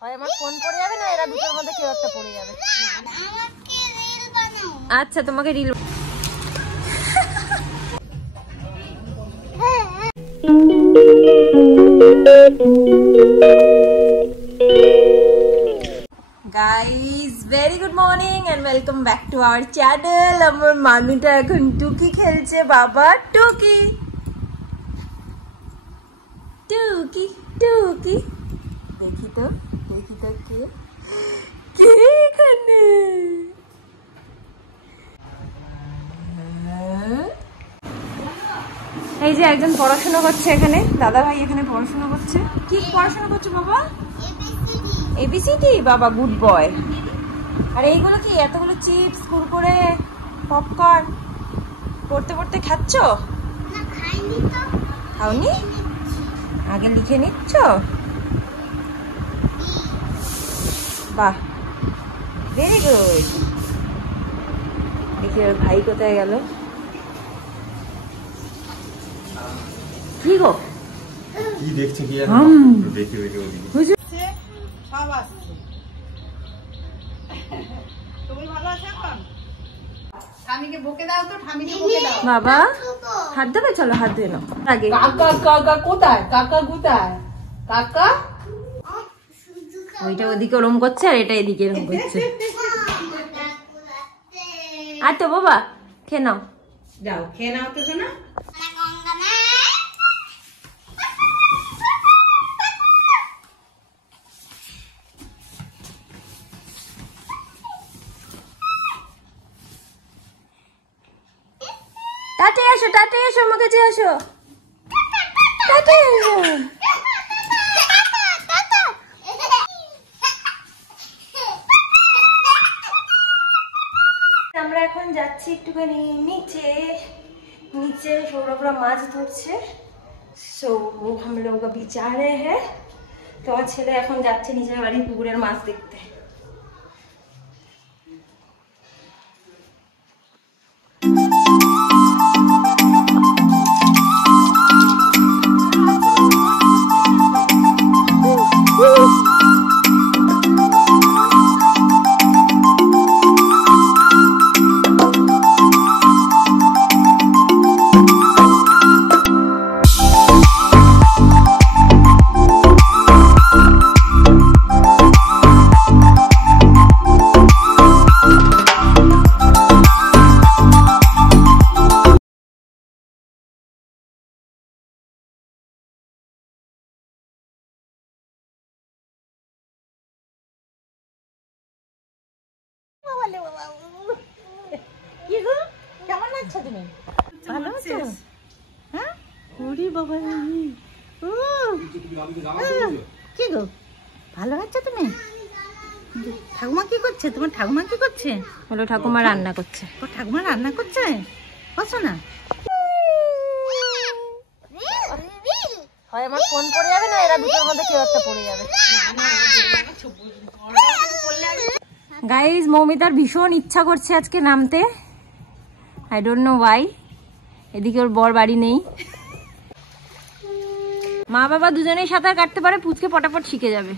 হয় আমার ফোন পড়ে যাবে না এরা দুটোর মধ্যে কেউ একটা পড়ে যাবে। আচ্ছা তোমাকে রিল guys very good morning and welcome back to our channel. আমার মামিটা এখন টুকি খেলছে। বাবা টুকি টুকি টুকি দেখি তো কে কে এখানে। এই যে একজন পড়াশোনা করছে এখানে, দাদা ভাই এখানে পড়াশোনা করছে। কি পড়াশোনা করছে বাবা? এবিসিডি। বাবা গুড বয়। আর এইগুলো কি এতগুলো চিপস কুরকুরে পপকর্ন পড়তে পড়তে খাচ্ছ? খাওনি? আগে লিখে নিচ্ছ? বাহ ভেরি গুড। দেখি ওর ভাই কোথায় গেল। কি গো কি দেখছো? কি দেখে দেখে সব আসছে। তুমি ভালো আছো এখন? ঠামিকে বকে দাও তো, ঠামিকে বকে দাও। বাবা হাত দেবে? চলো হাত দিয়ে নাও। আগে কাকা কাকা কোথায়? কাকা কোথায়? কাকা ওইটা ওদিকে ওরম করছে আর এটা এদিকে এরম করছে। আর তো বাবা খেয়ে নাও। যাও খেয়ে নাও তো শোনা। টাটে এসো আমার কাছে আসো। টাটে এসো। আমরা এখন যাচ্ছি একটুখানি নিচে সৌরভরা মাছ ধরছে। সো हम लोग अभी जा रहे हैं। তো আমার ছেলে এখন যাচ্ছে নিজের বাড়ির পুকুরের মাছ দেখতে। কেমন আছো তুমি? ভালো আছো? হ্যাঁ ওরে বাবা কি গো ভালো আছো তুমি? ঠাকুমা কি করছে? তোমার ঠাকুমা কি করছে? হলো ঠাকুমা রান্না করছে। ও ঠাকুমা রান্না করছে? বসো না। হয় আমার ফোন পড়ে যাবে না এরা দুটোর মধ্যে কেউ একটা পড়ে যাবে। গাইজ মৌমিতার ভীষণ ইচ্ছা করছে আজকে নামতে। I don't know Y. এদিকে ওর বর বাড়ি নেই। মা বাবা দুজনেই সাঁতার কাটতে পারে, পুচকে পটাপট শিখে যাবে।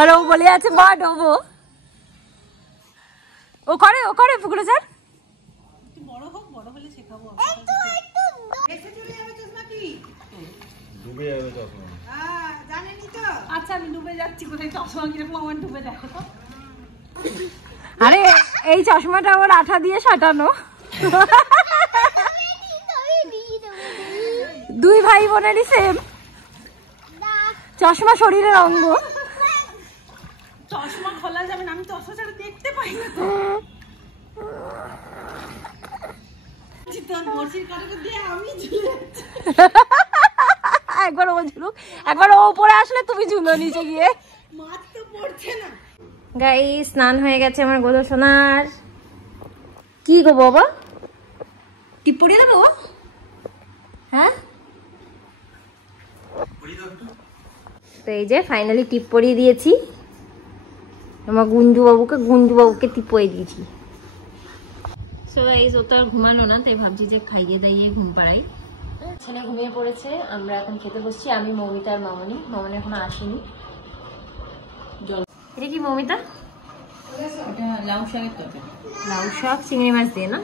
আর ও বলে আছে মা ডোবো। ও করে পুকুরে স্যার। বড় হোক, বড় হলে শেখাবো। এসে চলে যাবে চশমা কি? ডুবে যাবে চশমা। জানেনই তো। আচ্ছা আমি ডুবে যাচ্ছি, কোথায় চশমা কিরকম আমার ডুবে দেখো তো। আরে এই চশমাটা ওর আঠা দিয়ে সাটানো। দুই ভাই বোনেরই সেম চশমা, শরীরের অঙ্গ। চশমা খোলা যাবে না, আমি চশমা ছাড়া দেখতে পাই না তো। একবার ও ঝুলুক, একবার ও উপরে আসলে তুমি ঝুলো নিচে গিয়ে। গাই স্নান হয়ে গেছে আমার গোদো সোনার। কি গো বাবা টিপ পরিয়ে দেবো? হ্যাঁ তো এই যে ফাইনালি টিপ পরিয়ে দিয়েছি। আমার গুঞ্জু বাবুকে টিপয়ে দিয়েছি। সো গাইস, ও তো আর ঘুমানো না, তাই ভাবছি যে খাইয়ে দাইয়ে ঘুম পাড়াই। ছেলে ঘুমিয়ে পড়েছে, আমরা এখন খেতে বসছি। আমি, মৌমিতা আর মামনি এখনো আসেনি। এটা কি মৌমিতা? লাউ শাকের তরকারি, লাউ শাক চিংড়ি মাছ দিয়ে না?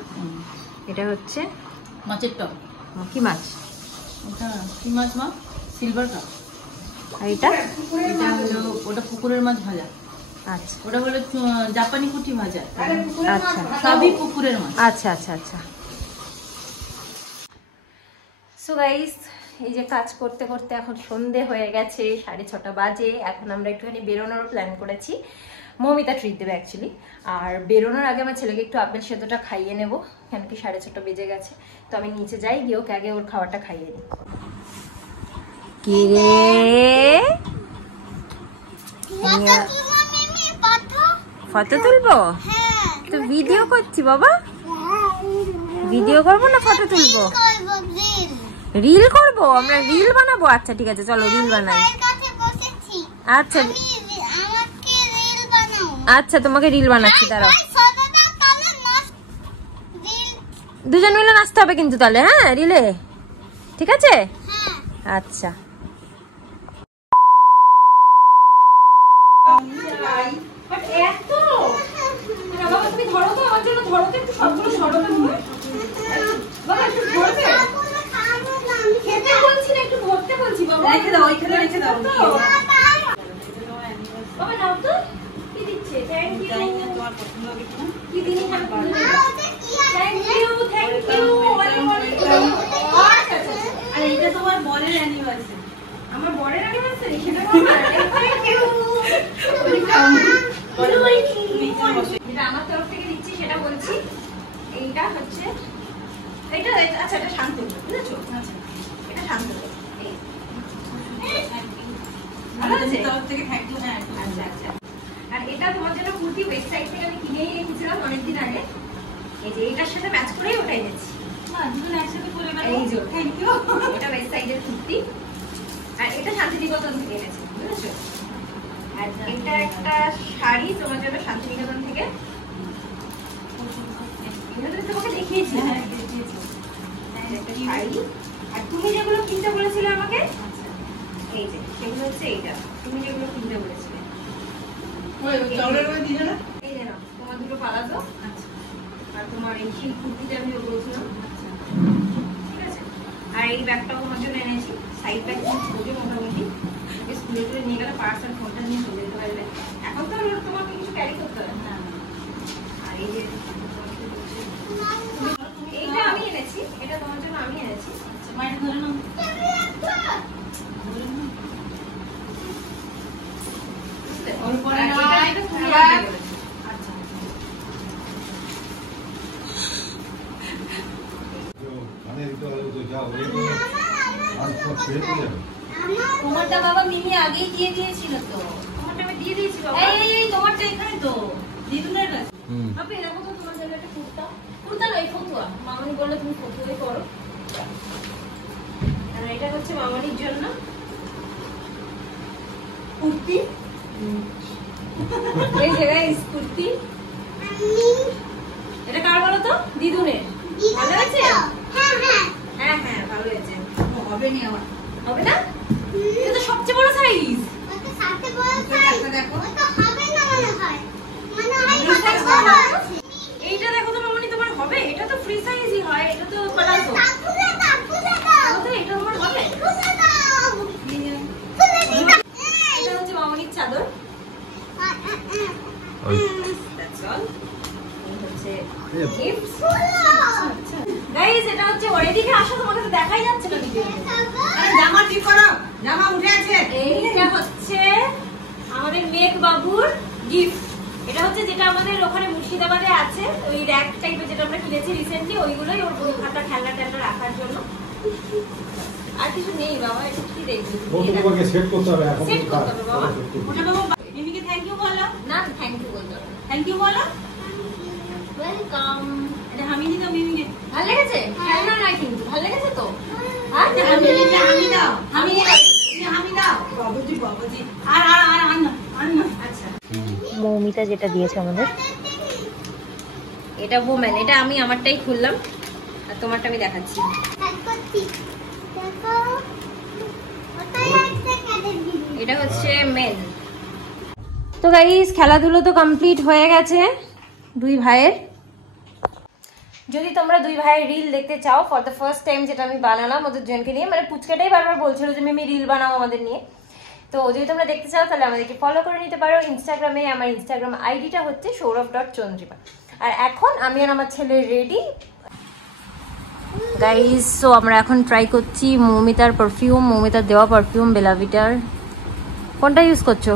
এটা হচ্ছে মাছের টক। কি মাছ? ওটা কি মাছ মা? Silver cup. আর এটা? এটা হলো ওটা পুকুরের মাছ ভাজা। আচ্ছা, ওটা হলো জাপানি পুঁটি ভাজা। আচ্ছা সবই পুকুরের মাছ। আচ্ছা আচ্ছা আচ্ছা। সো গাইস, এই যে কাজ করতে করতে এখন সন্ধে হয়ে গেছে, 6:30 বাজে। এখন আমরা একটুখানি বেরোনোর প্ল্যান করেছি। মৌমিতা ট্রিট দেবে অ্যাকচুয়ালি। আর বেরোনোর আগে আমার ছেলেকে একটু আপেল সেদ্ধটা খাইয়ে নেবো, কেন কি 6:30 বেজে গেছে। তো আমি নিচে যাই, গিয়ে ওকে আগে ওর খাবারটা খাইয়ে দিই। কি রে ফটো তুলবো? তো ভিডিও করছি বাবা। ভিডিও করবো না ফটো তুলবো? রিল করবো, আমরা রিল বানাবো। আচ্ছা ঠিক আছে, চলো রিল বানাই। আচ্ছা আচ্ছা, তোমাকে রিল বানাচ্ছি, দাঁড়াও। দুজন মিলে নাচতে হবে কিন্তু তাহলে, হ্যাঁ রিলে, ঠিক আছে? আচ্ছা। রেখে দাও, ওইখানে রেখে দাও। বাবা নাও তো, কি দিচ্ছে? Thank you. তোমার পছন্দ হবে কিনা? কি দিন থ্যাংক ইউ থ্যাংক ইউ। আর এটা তোমার বরের অ্যানিভার্সারি। আমার বরের অ্যানিভার্সারি, সেটা আমার থ্যাংক ইউ। যেটা আমার তরফ থেকে দিচ্ছি সেটা বলছি। এইটা হচ্ছে এটা, আচ্ছা এটা শান্ত, বুঝেছো? আচ্ছা এটা শান্ত। ভালো আছে? তরফ থেকে থ্যাংক ইউ। হ্যাঁ আচ্ছা আচ্ছা। আর এটা তোমার জন্য কুর্তি ওয়েবসাইট থেকে আমি কিনেই রেখেছিলাম অনেকদিন আগে। এই যে এটার সাথে ম্যাচ করেই ওটা এনেছি। দুজন একসাথে করে এই যে থ্যাংক ইউ। এটা ওয়েবসাইটের কুর্তি, আর এটা শান্তিনিকেতন থেকে এনেছি, বুঝেছো? আর এটা একটা শাড়ি তোমার জন্য শান্তিনিকেতন থেকে। এটা তো তোমাকে দেখিয়েছি। হ্যাঁ দিয়েছি। একটা শাড়ি। আর তুমি যেগুলো কিনতে বলেছিলে আমাকে, এই যে সেগুলো হচ্ছে এইটা, তুমি যেগুলো কিনতে বলেছিলে। ওই চওড়ার ওই দিলে না? এই যে নাও, তোমার দুটো পালাজো। আচ্ছা। আর তোমার এই শিল কুর্তিটা আমি বলছিলাম। আচ্ছা ঠিক আছে। আর এই ব্যাগটাও তোমার জন্য এনেছি, সাইড ব্যাগ বোঝে মোটামুটি। স্কুলে টুলে নিয়ে গেলে পার্স আর ফোনটা নিয়ে চলে যেতে পারবে। এখন তো তোমাকে কিছু ক্যারি করতে হবে না। আর এই যে এইটা আমি এনেছি, এটা তোমার জন্য আমি এনেছি। আচ্ছা মাইটা ধরে নাও। ওর পরে না এটা তুমি আবার আনতে বলেছো। আচ্ছা তোমারটা বাবা মিমি আগেই দিয়ে দিয়েছিল তো। তোমারটা আমি দিয়ে দিয়েছি বাবা। এই তোমারটা এখানে তো দিদুনের কাছে। আপনি দেখো তো তোমার জন্য একটা কুর্তা। কুর্তা নয়, ফতুয়া। মামনি বললে তুমি ফতুয়াই করো। আর এটা হচ্ছে মামনির জন্য কুর্তি। এই যে গাইস কুর্তি। এটা কার বলো তো? দিদুনের। ভালো হয়েছে? হ্যাঁ হ্যাঁ ভালো হয়েছে। হবে নি আমার। হবে না? এটা তো সবচেয়ে বড় সাইজ। দেখো এইটা দেখো তো মামনি, তোমার হবে? এটা তো ফ্রি সাইজই হয়, এটা তো পালাজো। এটা তোমার হবে? এটা হচ্ছে মামনির চাদর। That's all. এই হচ্ছে gifts. Guys, এটা হচ্ছে ওর এদিকে আসো, তোমাকে তো দেখাই যাচ্ছে না ভিডিওতে। আরে জামা ঠিক করো, জামা উঠে আছে। এইটা হচ্ছে আমাদের মেঘ বাবুর গিফট। এটা হচ্ছে যেটা আমাদের ওখানে মুর্শিদাবাদে আছে, ওই র‍্যাক টাইপের যেটা আমরা কিনেছি রিসেন্টলি, ওইগুলোই ওর বই খাতা খেলনা টেলনা রাখার জন্য। আর কিছু নেই বাবা, এটা কি দেখবি? তোমাকে সেট করতে হবে এখন। সেট করতে হবে বাবা। ওটা বাবা মিমিকে থ্যাংক ইউ বলো। না থ্যাংক ইউ বলতে হবে। থ্যাংক ইউ বলো। ওয়েলকাম। এটা হামিনি দাও মিমিকে। ভালো লেগেছে? খেলনা নয় কিন্তু, ভালো লেগেছে তো? হ্যাঁ হামি দাও। হামি দাও। বাবুজি বাবুজি। আর আন না। আচ্ছা। মৌমিতা যেটা দিয়েছে আমাদের। এটা ওম্যান, এটা আমি আমারটাই খুললাম আর তোমারটা আমি দেখাচ্ছি। এটা হচ্ছে মেন। তো গাইস খেলাধুলো তো কমপ্লিট হয়ে গেছে দুই ভাইয়ের। যদি তোমরা দুই ভাইয়ের রিল দেখতে চাও ফর দ্য ফার্স্ট টাইম যেটা আমি বানালাম ওদের দুজনকে নিয়ে, মানে পুচকাটাই বারবার বলছিল যে মিমি রিল বানাও আমাদের নিয়ে, তো যদি তোমরা দেখতে চাও তাহলে আমাদেরকে ফলো করে নিতে পারো ইনস্টাগ্রামে। আমার ইনস্টাগ্রাম আইডিটা হচ্ছে সৌরভ.চন্দ্রিমা। আর এখন আমি আর আমার ছেলে রেডি গাইস। সো আমরা এখন ট্রাই করছি মৌমিতার পারফিউম, মৌমিতার দেওয়া পারফিউম বেলাভিটার। কোনটা ইউজ করছো?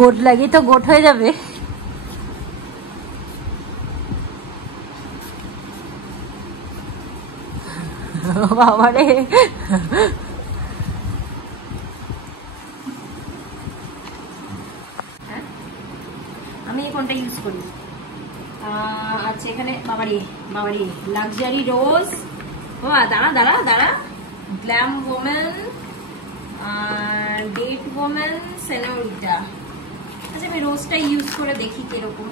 গোট লাগি তো গোট হয়ে যাবে। বাবারে আমি কোনটা ইউজ করি? আচ্ছা এখানে বাবারি বাবারি লাক্সারি রোজ, বাবা দাঁড়া দাঁড়া দাঁড়া, glam woman are date woman, সেনোরিটা। আচ্ছা আমি রোজটা ইউজ করে দেখি কিরকম।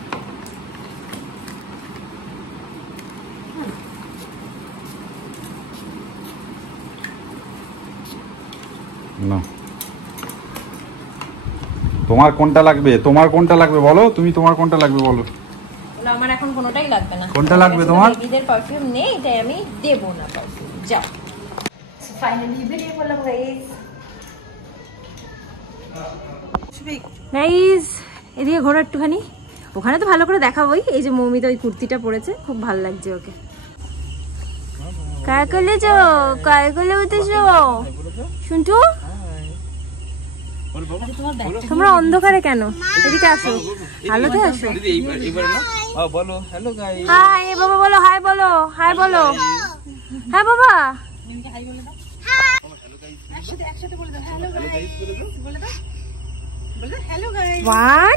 না তোমার কোনটা লাগবে? তোমার কোনটা লাগবে বলো, তুমি তোমার কোনটা লাগবে বলো। আমার এখন কোনোটাই লাগবে না। কোনটা লাগবে তোমার? বেবিদের পারফিউম নেই তাই আমি দেব না পারফিউম। যাও ফাইনালি বেরিয়ে পড়লাম গাইস। গাইস এদিকে ঘোরা একটুখানি, ওখানে তো ভালো করে দেখাবোই। এই যে মৌমিতা ওই কুর্তিটা পরেছে, খুব ভালো লাগছে ওকে। কায় করলেছো, কায় করলে উঠেছো শুনটু? তোমরা অন্ধকারে কেন? এদিকে আসো, আলোতে আসো। হাই বাবা বলো, হাই বলো, হাই বলো, হ্যাঁ বাবা। One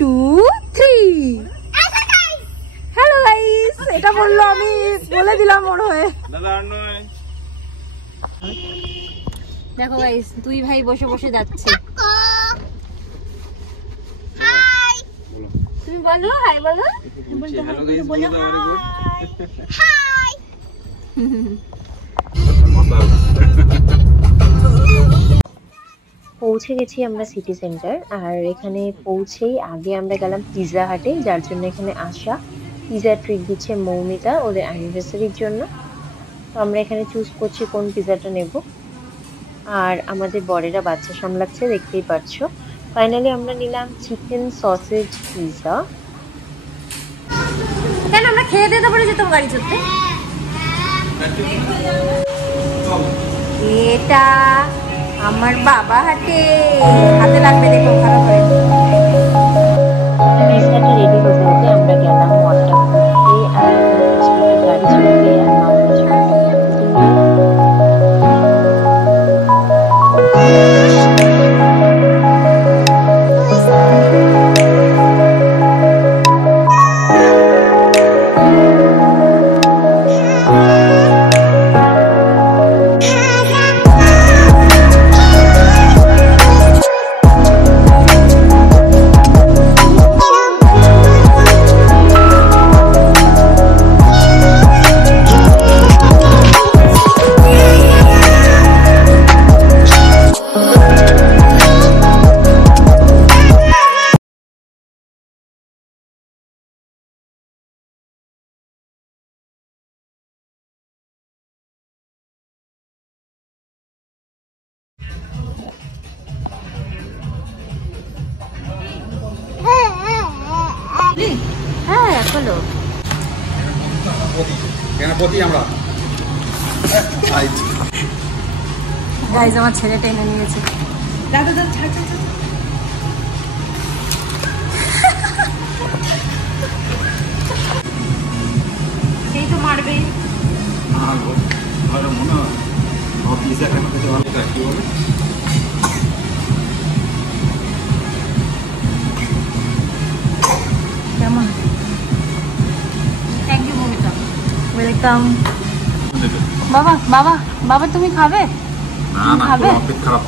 two three, hello guys. এটা বললো, আমি বলে দিলাম ওর হয়ে। দেখো গাইস দুই ভাই বসে বসে যাচ্ছে। তুমি বলো হাই বলো। পৌঁছে গেছি আমরা সিটি সেন্টার। আর এখানে পৌঁছেই আগে আমরা গেলাম পিৎজা হাটে, যার জন্য এখানে আসা। পিৎজা ট্রিট দিচ্ছে মৌমিতা ওদের অ্যানিভার্সারির জন্য। তো আমরা এখানে চুজ করছি কোন পিৎজাটা নেব। আর আমাদের বরেরা বাচ্চা সামলাচ্ছে, দেখতেই পাচ্ছ। ফাইনালি আমরা নিলাম চিকেন সসেজ পিৎজা। কেন আমরা খেয়ে দিতে পারে যেতাম গাড়ি চড়তে। এটা আমার বাবা হাতে হাতে লাগবে, দেখো ভালো করে। পিৎজাটা রেডি হতে হতে আমরা গেলাম মলটা ঘুরতে। আর গাড়ি চলবে আর মামলা চলবে। হ্যাঁ চলো গাইজ আমার ছেলে টেনে নিয়েছে। দাদা দাদা ছাড় ছাড় ছাড়। সেই তো মারবেই। মনে হয় কি বলে কেমন? Thank you Momita, welcome. বাবা বাবা বাবা তুমি খাবে? না না খাবে? খারাপ।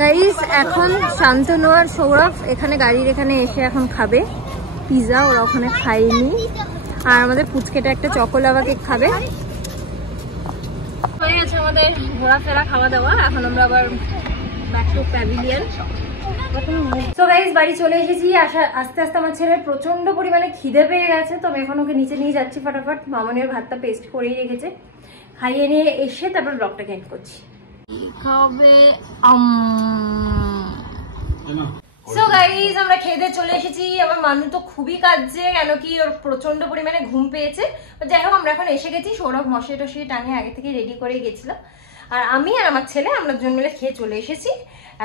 গাইস এখন শান্তনু আর সৌরভ এখানে গাড়ির এখানে এসে এখন খাবে পিৎজা, ওরা ওখানে খায়নি। আর আমাদের পুচকেটা একটা চকোলাভা কেক খাবে। হয়ে গেছে আমাদের ঘোরাফেরা, খাওয়া দাওয়া। এখন আমরা আবার ব্যাক টু প্যাভিলিয়ন। তো গাইস বাড়ি চলে এসেছি। আস্তে আস্তে আমার ছেলের প্রচন্ড পরিমাণে খিদে পেয়ে গেছে, তো আমি এখন ওকে নিচে নিয়ে যাচ্ছি ফটাফট। মামনির ভাতটা পেস্ট করেই রেখেছে, খাইয়ে নিয়ে এসে তারপর ব্লগটাকে এন্ড করছি। খাবে সো গাইস আমরা খেয়ে চলে এসেছি। আমার মানু তো খুবই কাঁদছে, কেন কি ওর প্রচন্ড পরিমাণে ঘুম পেয়েছে। যাই হোক আমরা এখন এসে গেছি। সৌরভ মশাই টশাই টাঙিয়ে আগে থেকে রেডি করে গেছিল, আর আমি আর আমার ছেলে আমরা দুজন মিলে খেয়ে চলে এসেছি।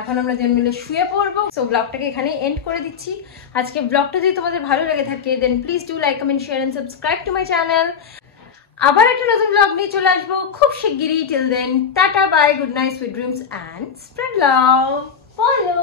এখন আমরা দুজন মিলে শুয়ে পড়বো। সো ব্লগটাকে এখানে এন্ড করে দিচ্ছি। আজকে ব্লগটা যদি তোমাদের ভালো লেগে থাকে then please do like, comment, share and subscribe to my channel. আবার একটা নতুন ব্লগ নিয়ে চলে আসবো খুব শিগগিরই। Till then tata, bye, good night, sweet dreams and spread love. Follow.